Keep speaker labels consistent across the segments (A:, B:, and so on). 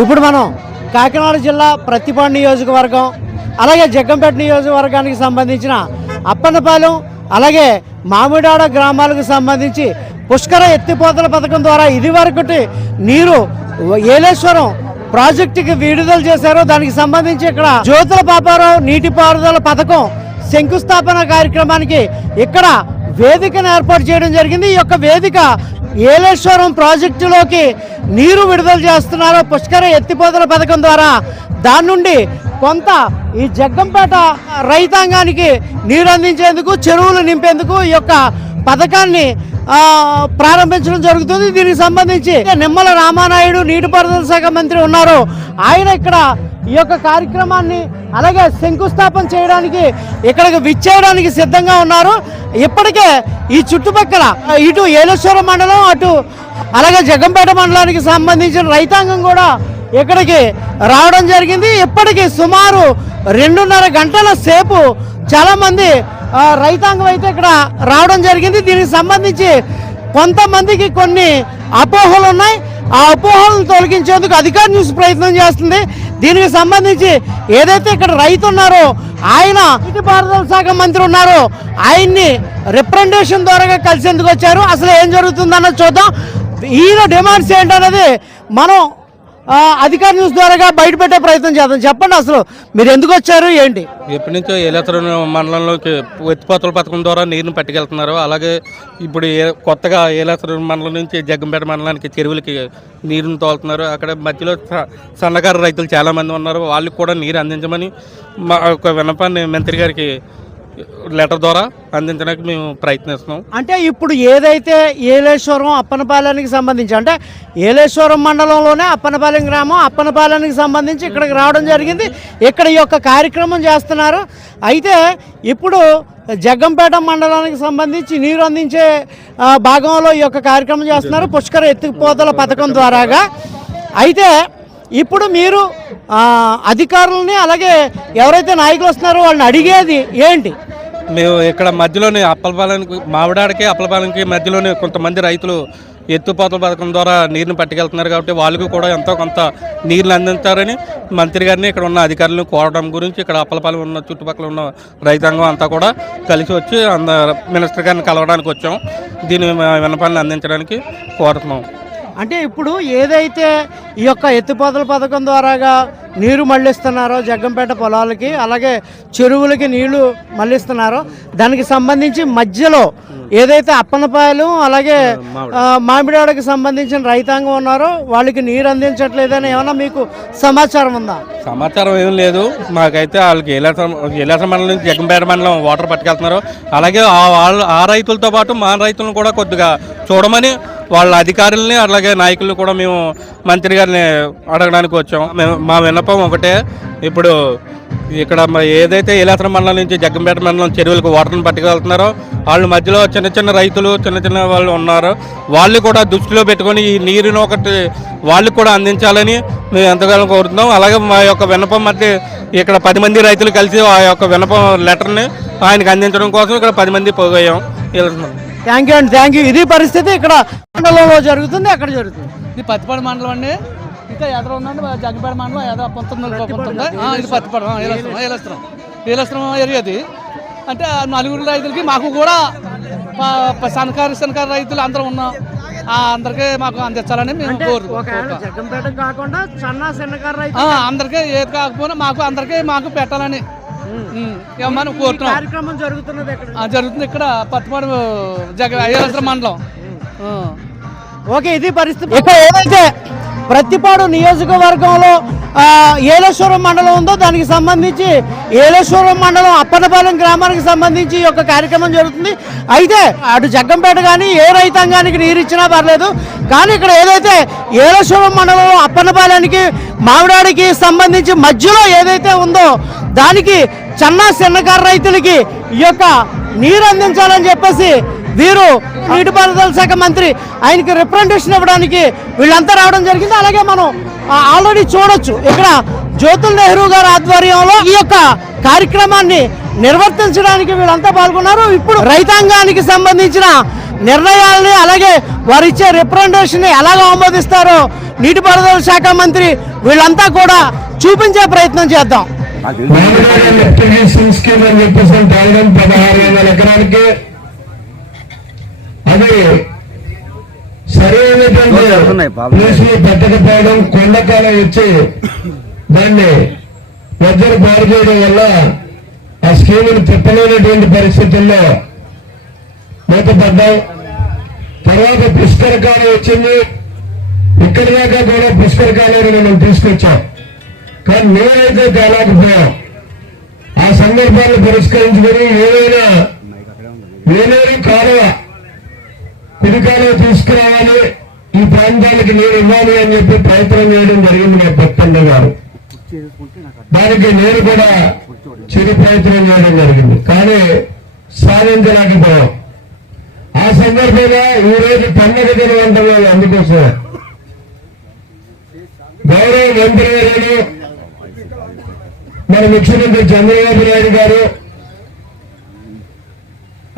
A: ఇప్పుడు మనం కాకినాడ జిల్లా ప్రతిపాడు నియోజకవర్గం అలాగే జగ్గంపేట నియోజకవర్గానికి సంబంధించిన అప్పన్నపాలెం అలాగే మామిడాడ గ్రామాలకు సంబంధించి పుష్కర ఎత్తిపోతల పథకం ద్వారా ఇదివరకటి నీరు ఏలేశ్వరం ప్రాజెక్టుకి విడుదల చేశారు. దానికి సంబంధించి ఇక్కడ జ్యోతుల పాపారావు నీటిపారుదల పథకం శంకుస్థాపన కార్యక్రమానికి ఇక్కడ వేదికను ఏర్పాటు చేయడం జరిగింది. ఈ యొక్క వేదిక ఏలేశ్వరం ప్రాజెక్టులోకి నీరు విడుదల చేస్తున్నారు పుష్కర ఎత్తిపోతల పథకం ద్వారా. దాని నుండి కొంత ఈ జగ్గంపేట రైతాంగానికి నీరు అందించేందుకు చెరువులు నింపేందుకు ఈ యొక్క పథకాన్ని ప్రారంభించడం జరుగుతుంది. దీనికి సంబంధించి నిమ్మల రామానాయుడు నీటిపారుదల శాఖ మంత్రి ఉన్నారు. ఆయన ఇక్కడ ఈ యొక్క కార్యక్రమాన్ని అలాగే శంకుస్థాపన చేయడానికి ఇక్కడికి విచ్చేయడానికి సిద్ధంగా ఉన్నారు. ఇప్పటికే ఈ చుట్టుపక్కల ఇటు ఏలేశ్వరం మండలం అటు అలాగే జగంపేట మండలానికి సంబంధించిన రైతాంగం కూడా ఇక్కడికి రావడం జరిగింది. ఇప్పటికి సుమారు రెండున్నర గంటల సేపు చాలామంది రైతాంగం అయితే ఇక్కడ రావడం జరిగింది. దీనికి సంబంధించి కొంతమందికి కొన్ని అపోహలు ఉన్నాయి ఆ అపోహలను తొలగించేందుకు అధికార న్యూస్ ప్రయత్నం చేస్తుంది. దీనికి సంబంధించి ఏదైతే ఇక్కడ రైతు ఉన్నారో ఆయన నీటిపారుదల శాఖ మంత్రి ఉన్నారో ఆయన్ని రిప్రజెంటేషన్ ద్వారా కలిసేందుకు వచ్చారు. అసలు ఏం జరుగుతుందన్నది చూద్దాం. ఈయన డిమాండ్స్ ఏంటనేది మనం అధికార న్యూస్ ద్వారా బయటపెట్టే ప్రయత్నం చేద్దాం. చెప్పండి అసలు మీరు ఎందుకు వచ్చారు ఏంటి?
B: ఎప్పటి నుంచో ఏలేశ్వరం మండలంలోకి ఎత్తిపోతల పథకం ద్వారా నీరుని పట్టుకెళ్తున్నారు అలాగే ఇప్పుడు ఏ- కొత్తగా ఏలేశ్వరం మండలం నుంచి జగ్గంపేట మండలానికి చెరువులకి నీరుని తోలుతున్నారు. అక్కడ మధ్యలో స- సన్నకారు రైతులు చాలామంది ఉన్నారు. వాళ్ళకి కూడా నీరు అందించమని మా ఒక విన్నపాన్ని మంత్రి గారికి లెటర్ ద్వారా అందించడానికి మేము ప్రయత్నిస్తున్నాం.
A: అంటే ఇప్పుడు ఏదైతే ఏలేశ్వరం అప్పనపాలెనికి సంబంధించి అంటే ఏలేశ్వరం మండలంలోనే అప్పనపాలెం గ్రామం అప్పనపాలెనికి సంబంధించి ఇక్కడికి రావడం జరిగింది. ఇక్కడ ఈ యొక్క కార్యక్రమం చేస్తున్నారు. అయితే ఇప్పుడు జగ్గంపేట మండలానికి సంబంధించి నీరు అందించే భాగంలో ఈ యొక్క కార్యక్రమం చేస్తున్నారు. పుష్కర ఎత్తుకుపోతల పథకం ద్వారాగా. అయితే ఇప్పుడు మీరు అధికారులని అలాగే ఎవరైతే నాయకులు వస్తున్నారో వాళ్ళని అడిగేది ఏంటి?
B: మేము ఇక్కడ మధ్యలోనే అప్పలపాలెంకి మావిడాడికి అప్పలపాలెంకి మధ్యలోనే కొంతమంది రైతులు ఎత్తుపోతల పథకం ద్వారా నీరుని పట్టుకెళ్తున్నారు కాబట్టి వాళ్ళకి కూడా ఎంతో కొంత నీరుని అందించారని మంత్రి గారిని ఇక్కడ ఉన్న అధికారులను కోరడం గురించి ఇక్కడ అప్పలపాలెం ఉన్న చుట్టుపక్కల ఉన్న రైతాంగం అంతా కూడా కలిసి వచ్చి అంద మినిస్టర్ గారిని కలవడానికి వచ్చాం. దీని విన్నపాన్ని అందించడానికి కోరుతున్నాం.
A: అంటే ఇప్పుడు ఏదైతే ఈ యొక్క ఎత్తిపోతల పథకం ద్వారాగా నీరు మళ్ళిస్తున్నారో జగ్గంపేట పొలాలకి అలాగే చెరువులకి నీళ్ళు మళ్ళిస్తున్నారో దానికి సంబంధించి మధ్యలో ఏదైతే అప్పనపాయలు అలాగే మామిడాడకి సంబంధించిన రైతాంగం ఉన్నారో వాళ్ళకి నీరు అందించట్లేదని ఏమన్నా మీకు సమాచారం ఉందా?
B: సమాచారం ఏం లేదు. మాకైతే వాళ్ళకి ఏలాస మండలం నుంచి జగ్గంపేట మండలం వాటర్ పట్టుకెళ్తున్నారు. అలాగే ఆ వాళ్ళ ఆ రైతులతో పాటు మా రైతులను కూడా కొద్దిగా చూడమని వాళ్ళ అధికారులని అలాగే నాయకులను కూడా మేము మంత్రి గారిని అడగడానికి వచ్చాం. మేము మా విన్నపం ఒకటే ఇప్పుడు ఇక్కడ ఏదైతే ఏలాత్ర మండలం నుంచి జగ్గంపేట మండలం చెరువులకు వాటర్ని పట్టుకెళ్తున్నారో వాళ్ళ మధ్యలో చిన్న చిన్న రైతులు చిన్న చిన్న వాళ్ళు ఉన్నారు. వాళ్ళు కూడా దృష్టిలో పెట్టుకొని ఈ నీరుని ఒకటి వాళ్ళకి కూడా అందించాలని మేము ఎంతగానో కోరుతున్నాం. అలాగే మా యొక్క విన్నపం మధ్య ఇక్కడ పది మంది రైతులు కలిసి ఆ యొక్క విన్నపం లెటర్ని ఆయనకు అందించడం కోసం ఇక్కడ పది మంది పోగయ్యాం. వెళ్తున్నాం
A: థ్యాంక్ యూ అండి థ్యాంక్ యూ. ఇది పరిస్థితి ఇక్కడ మండలంలో జరుగుతుంది అక్కడ జరుగుతుంది.
C: ఇది పత్తిపాడు మండలం అండి. ఇంకా ఎదురు ఉందండి జగ్గపేట మండలం ఎదురు పంతొమ్మిది పంతొమ్మిది ఆ, ఇది పత్తిపాడు ఆ, ఏలేశ్వరం ఏలేశ్వరం ఏరియాది అంటే నలుగురు రైతులకి మాకు కూడా సన్నకారు సన్నకారు రైతులు అందరం ఉన్నాం ఆ, అందరికీ మాకు అందించాలని మేము కోరు
A: ఒకవేళ జగ్గంపేట కాకుండా సన్న చిన్నకారు రైతు
C: ఆ, అందరికీ ఏది కాకపోయినా మాకు అందరికీ మాకు పెట్టాలని కోరుతున్నాం.
A: కార్యక్రమం జరుగుతున్నది ఎక్కడ?
C: ఆ, జరుగుతుంది ఇక్కడ పత్తిపాడు జగ ఏలేశ్వరం మండలం.
A: ఓకే ఇది పరిస్థితి. ఇక్కడ ఏదైతే ప్రతిపాడు నియోజకవర్గంలో ఏలేశ్వరం మండలం ఉందో దానికి సంబంధించి ఏలేశ్వరం మండలం అప్పనపాలెం గ్రామానికి సంబంధించి ఈ యొక్క కార్యక్రమం జరుగుతుంది. అయితే అటు జగ్గంపేట కానీ ఏ రైతాంగానికి నీరు ఇచ్చినా పర్లేదు. కానీ ఇక్కడ ఏదైతే ఏలేశ్వరం మండలం అప్పనపాలెనికి మామిడాడికి సంబంధించి మధ్యలో ఏదైతే ఉందో దానికి చన్నా చిన్నకారు రైతులకి ఈ యొక్క నీరు అందించాలని చెప్పేసి వీరు నీటిపారుదల శాఖ మంత్రి ఆయనకి రిప్రజెంటేషన్ ఇవ్వడానికి వీళ్ళంతా రావడం జరిగింది. అలాగే మనం ఆల్రెడీ చూడొచ్చు. ఇక్కడ జ్యోతుల్ నెహ్రూ గారి ఆధ్వర్యంలో ఈ యొక్క కార్యక్రమాన్ని నిర్వర్తించడానికి వీళ్ళంతా పాల్గొన్నారు. ఇప్పుడు రైతాంగానికి సంబంధించిన నిర్ణయాల్ని అలాగే వారు ఇచ్చే రిప్రజెంటేషన్ని ఎలాగ ఆమోదిస్తారో నీటిపారుదల శాఖ మంత్రి వీళ్ళంతా కూడా చూపించే ప్రయత్నం చేద్దాం.
D: ఇరిగేషన్ స్కీమ్ అని చెప్పేసి తాగడం పదహారు వందల ఎకరాలకి అది సరైనటువంటి ప్లేసులు పెట్టకపోవడం కొండకాలం ఇచ్చి దాన్ని మధ్యలో బారు చేయడం వల్ల ఆ స్కీమును తిప్పలేనటువంటి పరిస్థితుల్లో మూతపడ్డాం తర్వాత పుష్కర కాలం వచ్చింది. ఇక్కడి దాకా కూడా పుష్కర కాలాన్ని మనం తీసుకొచ్చాం. కానీ నేనైతే తేలేకపోయాం ఆ సందర్భాన్ని పరిష్కరించుకొని ఏదైనా ఏలేరు కాలువ కుడికాలువ తీసుకురావాలి. ఈ ప్రాంతానికి నీరు ఇవ్వాలి అని చెప్పి ప్రయత్నం చేయడం జరిగింది మా పెద్దండ గారు. దానికి నేను కూడా చిరు ప్రయత్నం చేయడం జరిగింది. కానీ సాధించలేకపోయాం ఆ సందర్భంగా ఈ రోజు పండగ దినం అందుకోసం. గౌరవ మంత్రి గారు మన ముఖ్యమంత్రి చంద్రబాబు నాయుడు గారు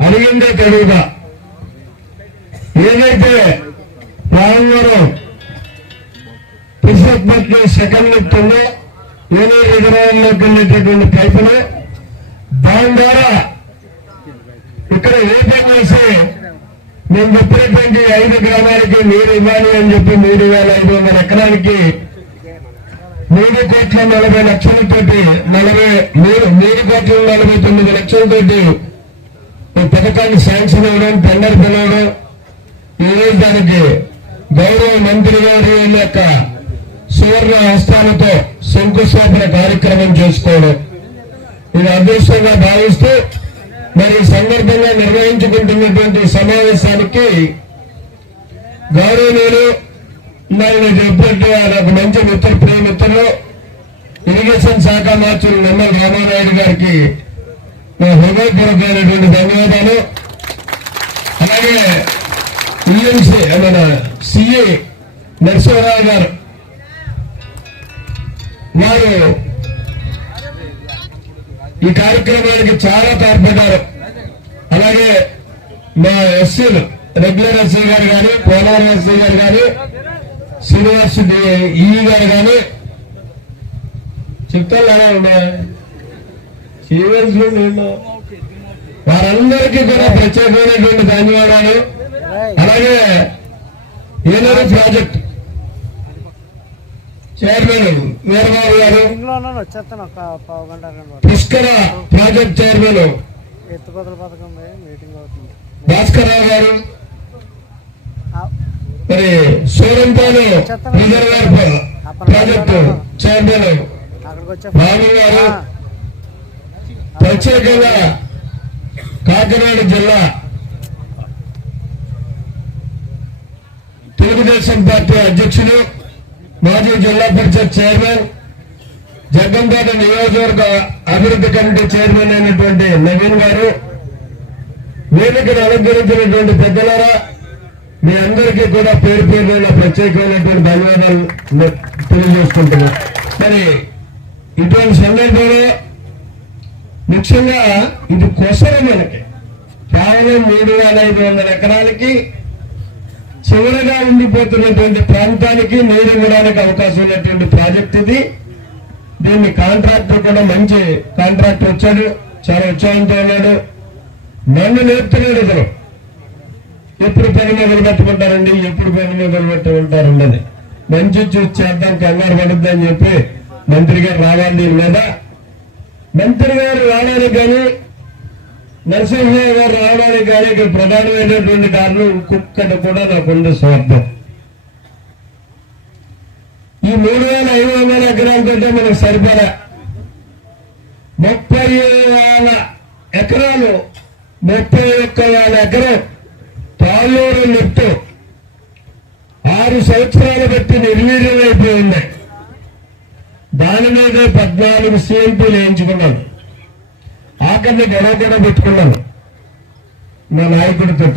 D: అడిగిందే తెలుగుగా. ఏదైతే రామవరం విశాఖపట్నం సెకండ్ లిఫ్ట్ ఉందో ఏదో రిజర్వాయర్లోకి వెళ్ళేటటువంటి పైపులు దాని ద్వారా ఇక్కడ ఏపీ చేసి మేము చెప్పినటువంటి ఐదు గ్రామాలకి నీరు ఇవ్వాలి అని చెప్పి మూడు వేల ఐదు వందల ఎకరానికి మూడు కోట్ల నలభై లక్షలతోటి నలభై మూడు మూడు కోట్ల నలభై తొమ్మిది లక్షలతోటి ఈ పథకాన్ని శాంక్షన్ అవ్వడం టెండర్ పిలవడం ఈరోజు దానికి గౌరవ మంత్రి గారి యొక్క సువర్ణ హస్తాలతో శంకుస్థాపన కార్యక్రమం చేసుకోవడం. ఇది అదృష్టంగా భావిస్తూ మరి ఈ సందర్భంగా నిర్వహించుకుంటున్నటువంటి సమావేశానికి గౌరవనీయులు మరి నేను చెప్పినట్టు ఆయన ఒక మంచి మిత్ర ప్రియమిత్రులు ఇరిగేషన్ శాఖ మార్చులు నిమ్మ రామానాయుడు గారికి నా హృదయపూర్వకమైనటువంటి ధన్యవాదాలు. అలాగే ఈఎంసీ మన సిఏ నరసింహరావు గారు వారు ఈ కార్యక్రమానికి చాలా తోడ్పడ్డారు అలాగే మా ఎస్సీలు రెగ్యులర్ ఎస్సీ గారు కానీ పోలవరం ఎస్సీ గారు కానీ శ్రీనివాస్ ఈ గారు కానీ చెప్తాను వారందరికీ కూడా ప్రత్యేకమైనటువంటి ధన్యవాదాలు. అలాగే ఏలూరు ప్రాజెక్ట్ చైర్మన్ వీరబాబు గారు పుష్కర ప్రాజెక్ట్ చైర్మన్ భాస్కర్రావు గారు మరి సూరంపాలు రిజర్వాయర్ ప్రాజెక్టు చైర్మన్ ప్రత్యేకంగా కాకినాడ జిల్లా తెలుగుదేశం పార్టీ అధ్యక్షులు మాజీ జిల్లా పరిషత్ చైర్మన్ జగ్గంపేట నియోజకవర్గ అభివృద్ధి కమిటీ చైర్మన్ అయినటువంటి నవీన్ గారు వేదికను అలంకరించినటువంటి పెద్దలారా మీ అందరికీ కూడా పేరు పేరు ప్రత్యేకమైనటువంటి ధన్యవాదాలు తెలియజేసుకుంటున్నాను మరి ఇటువంటి సందర్భంలో ముఖ్యంగా ఇది కొసర మనకి కేవలం మూడు వేల ఐదు వందల ఎకరాలకి చివరగా ఉండిపోతున్నటువంటి ప్రాంతానికి నీరు ఇవ్వడానికి అవకాశం ఉన్నటువంటి ప్రాజెక్ట్ ఇది. దీన్ని కాంట్రాక్టర్ కూడా మంచి కాంట్రాక్టర్ వచ్చాడు చాలా ఉత్సాహంతో ఉన్నాడు. నన్ను నేర్పుతున్నాడు ఇతను. ఎప్పుడు పని మొదలు పెట్టుకుంటారండి ఎప్పుడు పని మొదలు పెట్టుకుంటారండి అని మంచి చూసి చేద్దాం కంగారు పడుద్దని చెప్పి మంత్రి గారు రావాలి లేదా మంత్రి గారు రావడానికి కానీ నరసింహయ్య గారు రావడానికి కానీ ఇక్కడ ప్రధానమైనటువంటి కారణం కుక్కట కూడా నాకుండే స్వార్థం ఈ మూడు వేల ఐదు వందల ఎకరాలతో మనకు సరిపడా. ముప్పై వేల ఎకరాలు ముప్పై ఒక్క వేల ఎకరం తాళ్ళూరు లిఫ్ట్ ఆరు సంవత్సరాలు బట్టి నిర్వీర్యం ఉన్నాయి. దాని మీద పద్నాలుగు సిఎంపీలు వేయించుకున్నాను ఆఖరిని గొడవ కూడా పెట్టుకున్నాను నా నాయకుడితో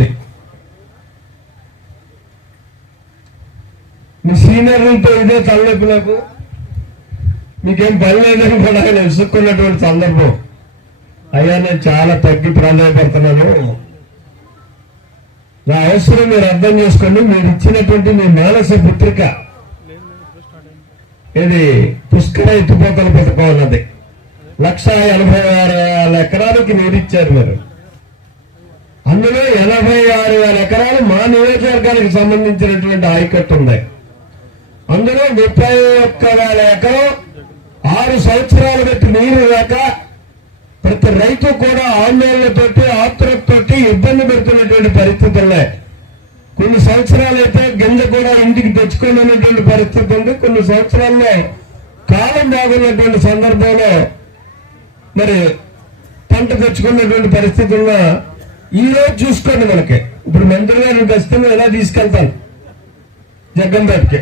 D: మీ సీనియర్లతో ఇదే తలనొప్పి నాకు మీకేం పని లేదని కూడా ఆయన విసుక్కున్నటువంటి సందర్భం. అయ్యా నేను చాలా తగ్గి ప్రాధాన్యపడుతున్నాను నా అవసరం మీరు అర్థం చేసుకోండి మీరు ఇచ్చినటువంటి మీ మానస పుత్రిక ఇది పుష్కర ఎత్తిపోతల పథకం అన్నది లక్ష ఎనభై ఆరు వేల ఎకరాలకి నీరు ఇచ్చారు మీరు. అందులో ఎనభై ఆరు వేల ఎకరాలు మా నియోజకవర్గానికి సంబంధించినటువంటి ఆయకట్టు ఉంది అందులో ముప్పై ఒక్క వేల ఎకరం ఆరు సంవత్సరాలు బట్టి నీరు లేక ప్రతి రైతు కూడా ఆందోళనతోటి ఆత్రతోటి ఇబ్బంది పెడుతున్నటువంటి పరిస్థితుల్లో కొన్ని సంవత్సరాలు అయితే గింజ కూడా ఇంటికి తెచ్చుకోలేనటువంటి పరిస్థితి ఉంది. కొన్ని సంవత్సరాల్లో కాలం బాగున్నటువంటి సందర్భంలో మరి పంట తెచ్చుకున్నటువంటి పరిస్థితుల్లో ఉన్నా రోజు చూసుకోండి మనకి. ఇప్పుడు మంత్రి గారు ఖచ్చితంగా ఎలా తీసుకెళ్తాను జగ్గంపేటకి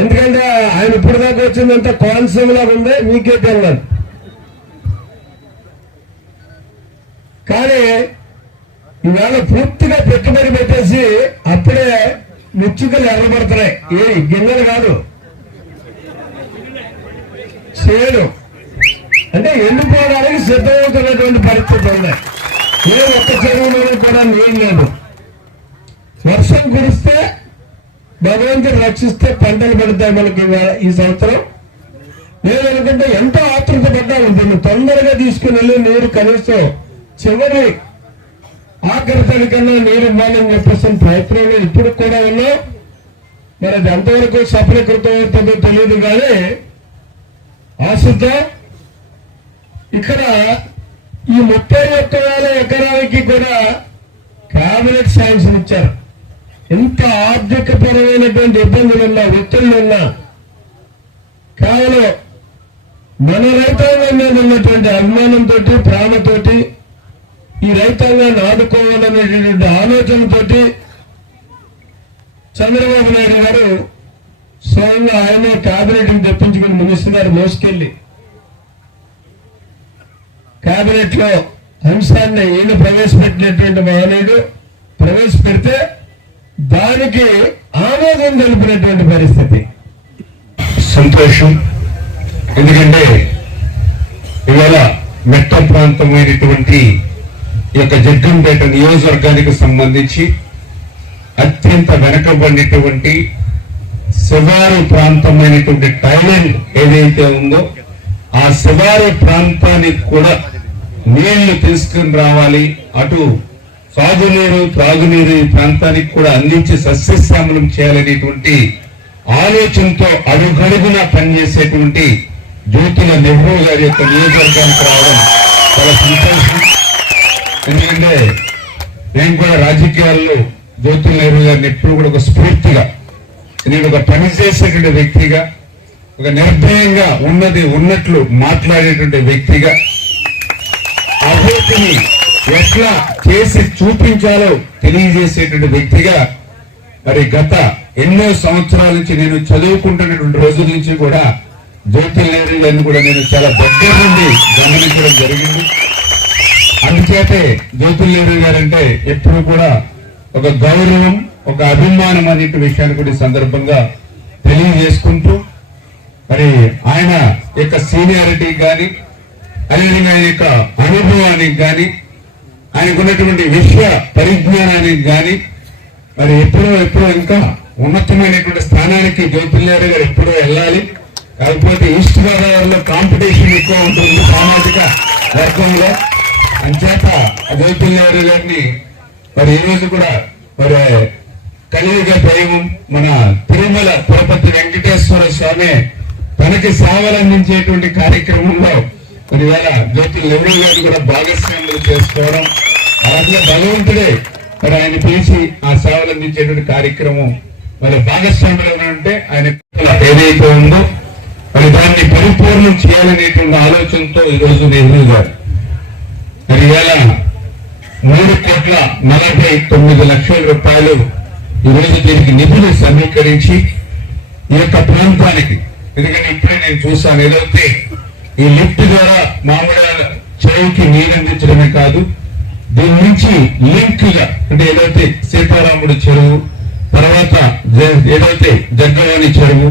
D: ఎందుకంటే ఆయన ఇప్పుడు దాకా వచ్చిందంతా కోనసీమ లాగా ఉంది. మీకే తెలియదు కానీ ఈవేళ పూర్తిగా పెట్టుబడి పెట్టేసి అప్పుడే ముచ్చుకలు ఎర్రబడుతున్నాయి. ఏ గిన్నెలు కాదు. చేయడం అంటే ఎండిపోవడానికి సిద్ధమవుతున్నటువంటి పరిస్థితి ఉన్నాయి. ఏ ఒక్క చెరువులోనూ కూడా నీళ్ళు లేదు. వర్షం కురిస్తే భగవంతుడు రక్షిస్తే పంటలు పడతాయి మనకి ఈ సంవత్సరం. నేను అనుకుంటే ఎంతో ఆతృత పడ్డాము దీన్ని తొందరగా తీసుకుని వెళ్ళి నీరు కనీసం చివరి ఆఖరి తడికన్నా నీరు ఇవ్వాలని చెప్పేసిన ప్రయత్నంలో ఇప్పుడు కూడా ఉన్నాం మరి అది ఎంతవరకు సఫలీకృతం అవుతుందో తెలియదు కానీ ఆశతో ఇక్కడ ఈ ముప్పై ఒక్క వేల ఎకరాలకి కూడా క్యాబినెట్ శాంక్షన్ ఇచ్చారు. ఎంత ఆర్థిక పరమైనటువంటి ఇబ్బందులు ఉన్నా వ్యక్తులు ఉన్నా కేవలం మన రైతాంగం మీద ఉన్నటువంటి అభిమానంతో ప్రేమతోటి ఈ రైతాంగాన్ని ఆదుకోవాలనేటటువంటి ఆలోచనతోటి చంద్రబాబు నాయుడు గారు స్వయంగా ఆయన కేబినెట్ తెప్పించుకుని మినిస్టర్ గారు క్యాబినెట్ కేబినెట్లో అంశాన్ని ఈయన ప్రవేశపెట్టినటువంటి మహనీయుడు ప్రవేశపెడితే దానికి ఆమోదం తెలిపినటువంటి పరిస్థితి.
E: సంతోషం. ఎందుకంటే ఇవాళ మెట్ట ప్రాంతం అయినటువంటి ఈ యొక్క జగ్గంపేట నియోజకవర్గానికి సంబంధించి అత్యంత వెనకబడినటువంటి శివారు ప్రాంతమైనటువంటి థైలాండ్ ఏదైతే ఉందో ఆ శివారు ప్రాంతానికి కూడా నీళ్ళు తీసుకుని రావాలి. అటు సాగునీరు త్రాగునీరు ఈ ప్రాంతానికి కూడా అందించి సస్యశ్యామలం చేయాలనేటువంటి ఆలోచనతో అడుగడుగున పనిచేసేటువంటి జ్యోతుల నెహ్రూ గారి యొక్క నియోజకవర్గానికి రావడం చాలా సంతోషం. ఎందుకంటే నేను కూడా రాజకీయాల్లో జ్యోతుల నెహ్రూ గారిని ఎప్పుడు కూడా ఒక స్ఫూర్తిగా నేను ఒక పని చేసేటువంటి వ్యక్తిగా ఒక నిర్భయంగా ఉన్నది ఉన్నట్లు మాట్లాడేటువంటి వ్యక్తిగా అభివృద్ధిని ఎట్లా చేసి చూపించాలో తెలియజేసేటువంటి వ్యక్తిగా మరి గత ఎన్నో సంవత్సరాల నుంచి నేను చదువుకుంటున్నటువంటి రోజుల నుంచి కూడా జ్యోతి నెహ్రూ గారిని కూడా నేను చాలా దగ్గర నుండి గమనించడం జరిగింది. అందుచేతే జ్యోతి నెహ్రూ గారు అంటే ఎప్పుడు కూడా ఒక గౌరవం ఒక అభిమానం అనే విషయాన్ని కూడా సందర్భంగా తెలియజేసుకుంటూ మరి ఆయన యొక్క సీనియారిటీ కానీ అదేవిధంగా ఆయన యొక్క అనుభవానికి కానీ ఆయనకున్నటువంటి విశ్వ పరిజ్ఞానానికి కానీ మరి ఎప్పుడో ఎప్పుడో ఇంకా ఉన్నతమైనటువంటి స్థానానికి జ్యోతిర్లారు గారు ఎప్పుడో వెళ్ళాలి. కాకపోతే ఈస్ట్ గోదావరిలో కాంపిటీషన్ ఎక్కువ ఉంటుంది సామాజిక వర్గంలో. అంచేత జ్యోతిర్లారు గారిని మరి ఈ రోజు కూడా మరి కలియుగ దైవం మన తిరుమల తిరుపతి వెంకటేశ్వర స్వామి తనకి సేవలందించేటువంటి కార్యక్రమంలో మరి వేళ జ్యోతి నెహ్రూ గారు కూడా భాగస్వాములు చేసుకోవడం అలాగే భగవంతుడే మరి ఆయన పిలిచి ఆ సేవలు అందించేటువంటి కార్యక్రమం మరి భాగస్వాములు అంటే ఆయన ఏదైతే ఉందో మరి దాన్ని పరిపూర్ణం చేయాలనేటువంటి ఆలోచనతో ఈ రోజు నెహ్రూ గారు. మరి ఇవాళ మూడు కోట్ల నలభై తొమ్మిది లక్షల రూపాయలు ఈరోజు దీనికి నిధులు సమీకరించి ఈ యొక్క ప్రాంతానికి ఎందుకంటే ఇప్పుడే నేను చూశాను ఏదైతే ఈ లిఫ్ట్ ద్వారా మామూలుగా చెరువుకి నీరు అందించడమే కాదు దీని నుంచి లింక్గా అంటే ఏదైతే సీతారాముడు చెరువు తర్వాత ఏదైతే జగ్గవాణి చెరువు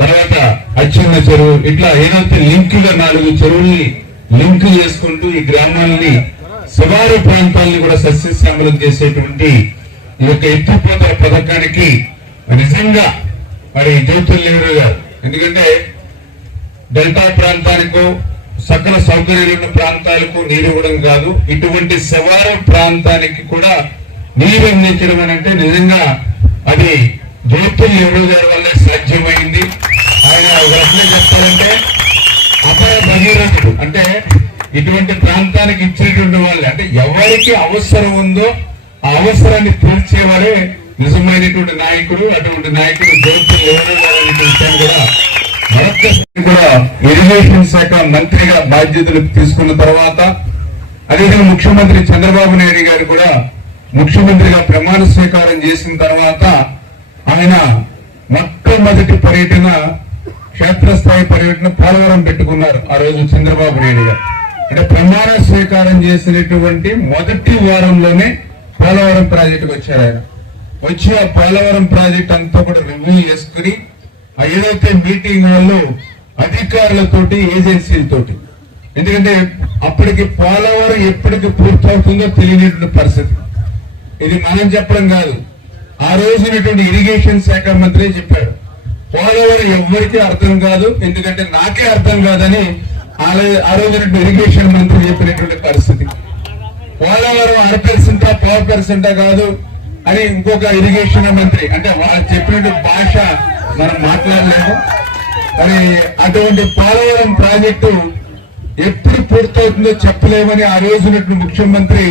E: తర్వాత అచ్చన్న చెరువు ఇట్లా ఏదైతే లింక్గా నాలుగు చెరువుల్ని లింక్ చేసుకుంటూ ఈ గ్రామాలని శివారు ప్రాంతాలని కూడా సస్యశ్యామలం చేసేటువంటి ఈ యొక్క ఎత్తిపోతల పథకానికి నిజంగా మరి జ్యోతుల్ నెహ్రూ గారు. ఎందుకంటే డెల్టా ప్రాంతానికో సకల సౌకర్యాలు ఉన్న ప్రాంతాలకు నీరు ఇవ్వడం కాదు. ఇటువంటి శవార ప్రాంతానికి కూడా నీరు అందించడం అని అంటే నిజంగా అది జ్యోతుల్ నెహ్రూ గారి వల్లే సాధ్యమైంది. ఆయన ఒక రకంగా చెప్పాలంటే అపాయ భగీరథుడు. అంటే ఇటువంటి ప్రాంతానికి ఇచ్చినటువంటి వాళ్ళు. అంటే ఎవరికి అవసరం ఉందో ఆ అవసరాన్ని తీర్చేవాడే నిజమైనటువంటి నాయకుడు అటువంటి నాయకుడు జ్యోతుల్ నెహ్రూ విషయం కూడా మరొకసారి కూడా ఇరిగేషన్ శాఖ మంత్రిగా బాధ్యతలు తీసుకున్న తర్వాత అదేవిధంగా ముఖ్యమంత్రి చంద్రబాబు నాయుడు గారు కూడా ముఖ్యమంత్రిగా ప్రమాణ స్వీకారం చేసిన తర్వాత ఆయన మొట్టమొదటి పర్యటన క్షేత్రస్థాయి పర్యటన పోలవరం పెట్టుకున్నారు ఆ రోజు చంద్రబాబు నాయుడు గారు. అంటే ప్రమాణ స్వీకారం చేసినటువంటి మొదటి వారంలోనే పోలవరం ప్రాజెక్టుకు వచ్చారు ఆయన. వచ్చి ఆ పోలవరం ప్రాజెక్ట్ అంతా కూడా రివ్యూ చేసుకుని ఏదైతే మీటింగ్ హాల్లో అధికారులతోటి ఏజెన్సీలతోటి ఎందుకంటే అప్పటికి పోలవరం ఎప్పటికి పూర్తవుతుందో తెలియనటువంటి పరిస్థితి. ఇది మనం చెప్పడం కాదు. ఆ రోజునటువంటి ఇరిగేషన్ శాఖ మంత్రి చెప్పాడు. పోలవరం ఎవ్వరికీ అర్థం కాదు ఎందుకంటే నాకే అర్థం కాదని ఆ- ఆ ఇరిగేషన్ మంత్రి చెప్పినటువంటి పరిస్థితి. పోలవరం అర పెర్సెంటా పవర్ పెర్సెంటా కాదు అని ఇంకొక ఇరిగేషన్ మంత్రి అంటే వాళ్ళు చెప్పినట్టు భాష మనం మాట్లాడలేము. మరి అటువంటి పోలవరం ప్రాజెక్టు ఎప్పుడు పూర్తవుతుందో చెప్పలేమని ఆ రోజునటువంటి ముఖ్యమంత్రి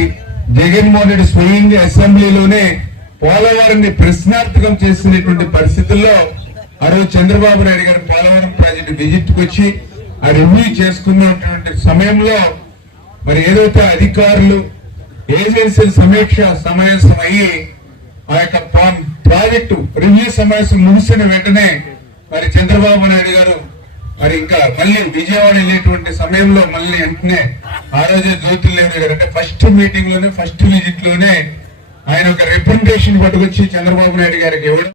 E: జగన్మోహన్ రెడ్డి స్వయంగా అసెంబ్లీలోనే పోలవరాన్ని ప్రశ్నార్థకం చేసినటువంటి పరిస్థితుల్లో ఆ రోజు చంద్రబాబు నాయుడు గారు పోలవరం ప్రాజెక్టు విజిట్ వచ్చి ఆ రివ్యూ చేసుకున్నటువంటి సమయంలో మరి ఏదైతే అధికారులు ఏజెన్సీల సమీక్ష సమావేశం అయ్యి ఆ యొక్క పా- ప్రాజెక్టు రివ్యూ సమావేశం ముగిసిన వెంటనే మరి చంద్రబాబు నాయుడు గారు మరి ఇంకా మళ్ళీ విజయవాడ వెళ్ళేటువంటి సమయంలో మళ్ళీ వెంటనే ఆ రోజే జ్యోతుల్ గారు అంటే ఫస్ట్ మీటింగ్లోనే ఫస్ట్ విజిట్లోనే ఆయన ఒక రిప్రజెంటేషన్ పట్టుకొచ్చి చంద్రబాబు నాయుడు గారికి ఇవ్వడం